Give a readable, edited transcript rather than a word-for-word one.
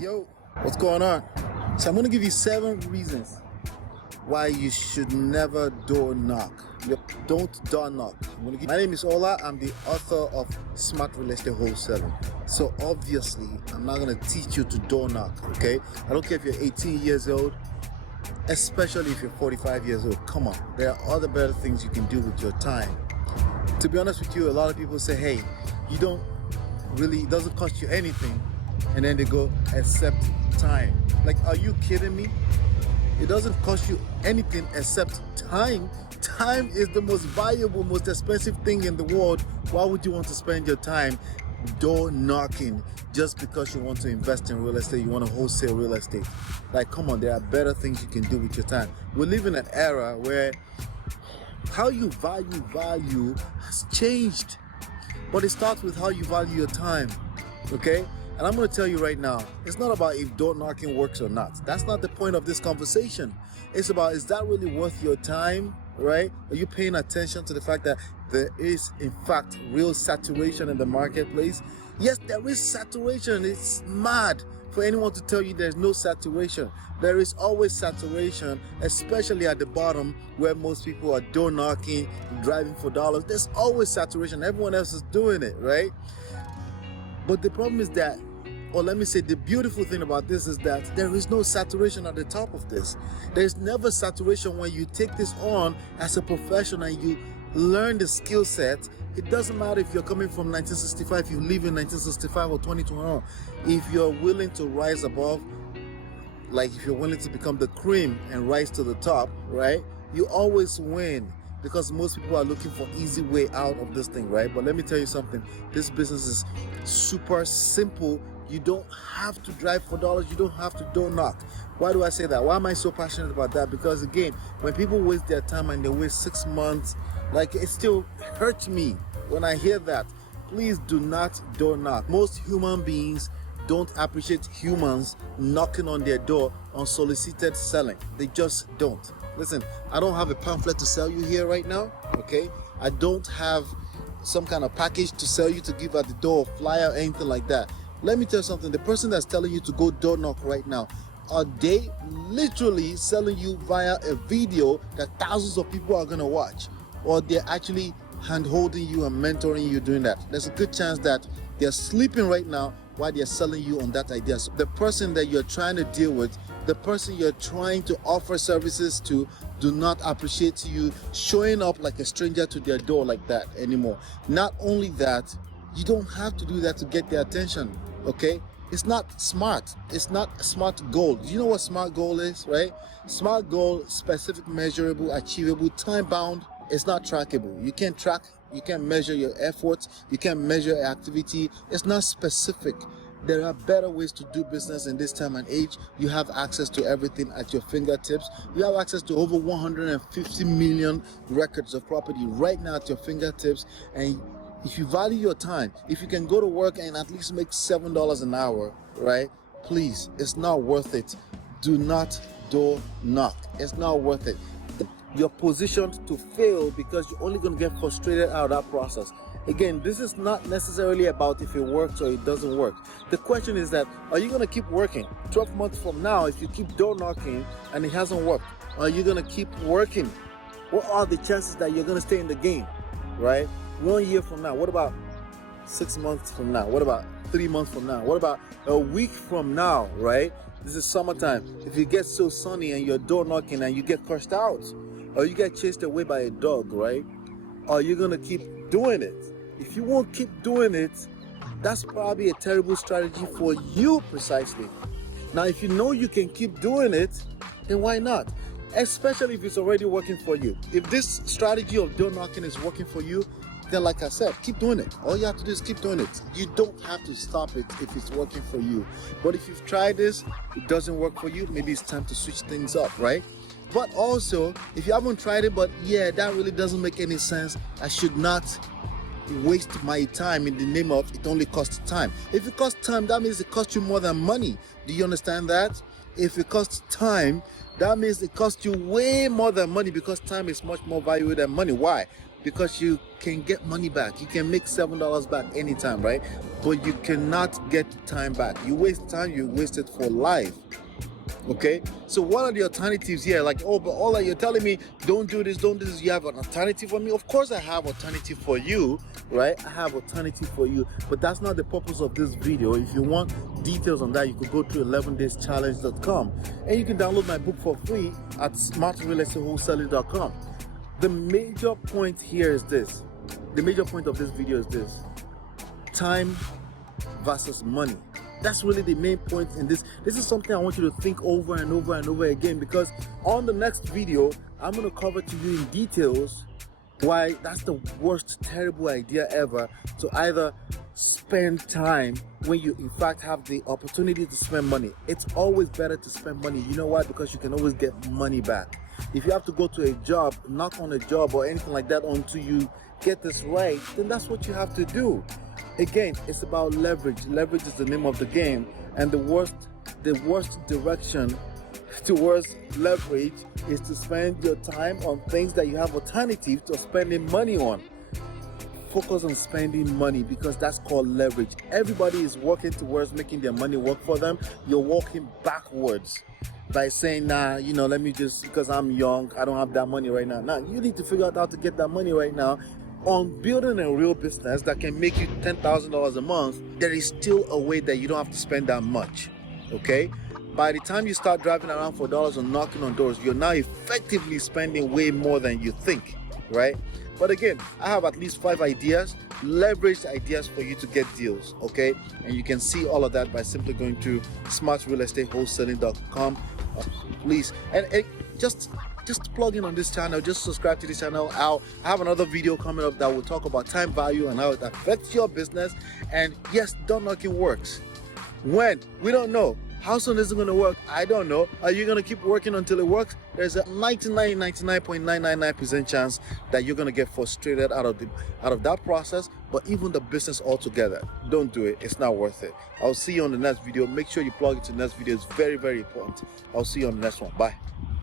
Yo, what's going on? So I'm going to give you 7 reasons why you should never door knock. Yep, don't door knock. My name is Ola. I'm the author of S.M.A.R.T Real Estate Wholesaling. So obviously, I'm not going to teach you to door knock, okay? I don't care if you're 18 years old, especially if you're 45 years old. Come on, there are other better things you can do with your time. To be honest with you, a lot of people say, hey, it doesn't cost you anything. And then they go, except time. Like, are you kidding me? It doesn't cost you anything except time. Time is the most valuable, most expensive thing in the world. Why would you want to spend your time door knocking just because you want to invest in real estate, you want to wholesale real estate? Like, come on, there are better things you can do with your time. We live in an era where how you value has changed. But it starts with how you value your time, okay? And I'm going to tell you right now, it's not about if door knocking works or not. That's not the point of this conversation. It's about, is that really worth your time, right? Are you paying attention to the fact that there is, in fact, real saturation in the marketplace? Yes, there is saturation. It's mad for anyone to tell you there's no saturation. There is always saturation, especially at the bottom where most people are door knocking, driving for dollars. There's always saturation. Everyone else is doing it, right? But the problem is that, or let me say, the beautiful thing about this is that there is no saturation at the top of this. There's never saturation when you take this on as a profession and you learn the skill set. It doesn't matter if you're coming from 1965, if you live in 1965 or 2021. If you're willing to rise above, like if you're willing to become the cream and rise to the top, right? You always win. Because most people are looking for easy way out of this thing, right? But let me tell you something. This business is super simple. You don't have to drive for dollars. You don't have to door knock. Why do I say that? Why am I so passionate about that? Because again, when people waste their time and they waste 6 months, like, it still hurts me when I hear that. Please do not door knock. Most human beings don't appreciate humans knocking on their door unsolicited selling. They just don't. Listen, I don't have a pamphlet to sell you here right now, okay? I don't have some kind of package to sell you to give at the door, flyer, anything like that. Let me tell you something. The person that's telling you to go door knock right now, are they literally selling you via a video that thousands of people are going to watch? Or they're actually hand-holding you and mentoring you doing that? There's a good chance that they're sleeping right now while they're selling you on that idea. So the person that you're trying to deal with, the person you're trying to offer services to, do not appreciate you showing up like a stranger to their door like that anymore. Not only that, you don't have to do that to get their attention, okay? It's not smart. It's not smart goal. Do you know what smart goal is, right? Smart goal, specific, measurable, achievable, time-bound. It's not trackable. You can't track, you can't measure your efforts, you can't measure your activity. It's not specific. There are better ways to do business in this time and age. You have access to everything at your fingertips. You have access to over 150 million records of property right now at your fingertips. And if you value your time, if you can go to work and at least make $7 an hour, right? Please, it's not worth it. Do not door knock. It's not worth it. You're positioned to fail because you're only going to get frustrated out of that process. Again, this is not necessarily about if it works or it doesn't work. The question is that, are you going to keep working 12 months from now if you keep door knocking and it hasn't worked? Are you going to keep working? What are the chances that you're going to stay in the game, right? 1 year from now? What about 6 months from now? What about 3 months from now? What about a week from now, right? This is summertime. If it gets so sunny and you're door knocking and you get crushed out, or you get chased away by a dog, right? Are you going to keep doing it? If you won't keep doing it, that's probably a terrible strategy for you precisely. Now, if you know you can keep doing it, then why not? Especially if it's already working for you. If this strategy of door knocking is working for you, then like I said, keep doing it. All you have to do is keep doing it. You don't have to stop it if it's working for you. But if you've tried this, it doesn't work for you, maybe it's time to switch things up, right? But also, if you haven't tried it, but yeah, that really doesn't make any sense, I should not waste my time in the name of it only costs time. If it costs time, that means it costs you more than money. Do you understand that? If it costs time, that means it costs you way more than money, because time is much more valuable than money. Why? because you can get money back. You can make $7 back anytime, right? But you cannot get time back. You waste time, you waste it for life. Okay, so what are the alternatives here? Like, oh, but all that you're telling me, don't do this, don't do this. You have an alternative for me? Of course I have alternative for you, right? I have alternative for you, but that's not the purpose of this video. If you want details on that, you could go to 11dayschallenge.com and you can download my book for free at smartrealestateWholesaling.com. The major point here is this. The major point of this video is this: time versus money. That's really the main point in this. This is something I want you to think over and over and over again, because on the next video, I'm going to cover to you in details why that's the worst, terrible idea ever, to either spend time when you in fact have the opportunity to spend money. It's always better to spend money. You know why? Because you can always get money back. If you have to go to a job, knock on a job or anything like that until you get this right, then that's what you have to do. Again, it's about leverage. Leverage is the name of the game, and the worst direction towards leverage is to spend your time on things that you have alternatives to spending money on. Focus on spending money, because that's called leverage. Everybody is working towards making their money work for them. You're walking backwards by saying, nah, let me just, because I'm young, I don't have that money right now. Now, you need to figure out how to get that money right now. On building a real business that can make you $10,000 a month, there is still a way that you don't have to spend that much, okay? By the time you start driving around for dollars and knocking on doors, you're now effectively spending way more than you think, right? But again, I have at least 5 ideas, leveraged ideas for you to get deals, okay? And you can see all of that by simply going to smartrealestateWholesaling.com. Please, and just plug in on this channel, just subscribe to this channel. I have another video coming up that will talk about time value and how it affects your business. And yes, door knocking works. When? We don't know. How soon is it going to work? I don't know. Are you going to keep working until it works? There's a 99.999% chance that you're going to get frustrated out of that process, but even the business altogether. Don't do it. It's not worth it. I'll see you on the next video. Make sure you plug into the next video. It's very, very important. I'll see you on the next one. Bye.